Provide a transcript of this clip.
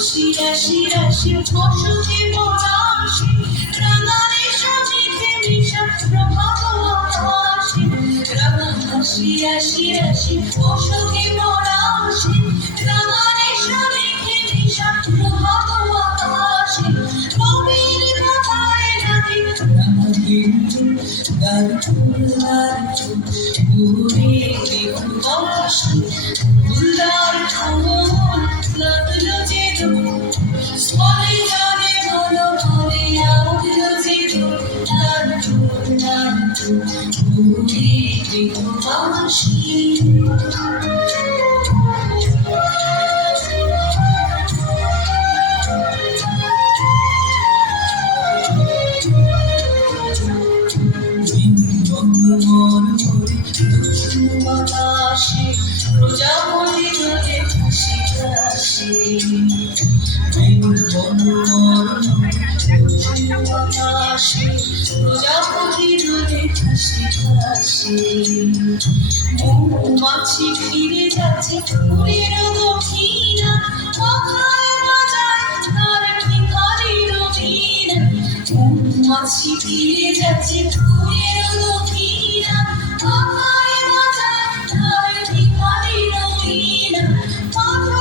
রাশি রাশি রাশি বসতি মরাশি রাঙারে সজিতে মিশা প্রভাত আকাশে রাশি রাশি রাশি বসতি মরাশি রাঙারে সজিতে মিশা প্রভাত আকাশে কবির মাথায় লাগে রাঙাবিন্দু গারু গারু ঘুরে দিবসী উল্লার ফুল লাগলো যে স্মলে জানে বলো বলে লাগলো যে লাগলো লাগলো ঘুরে দিবসী বাতাসে প্রজাপতি জলে হাসি হাসি বাতাসে প্রজাপতি জলে হাসি হাসি মৌমাছি ফিরে যাচ্ছে ফুলের দক্ষিণা কথায় বাজায় তার ভিখারির বীণা মৌমাছি ফিরে যাচ্ছে ফুলের দক্ষিণা কথা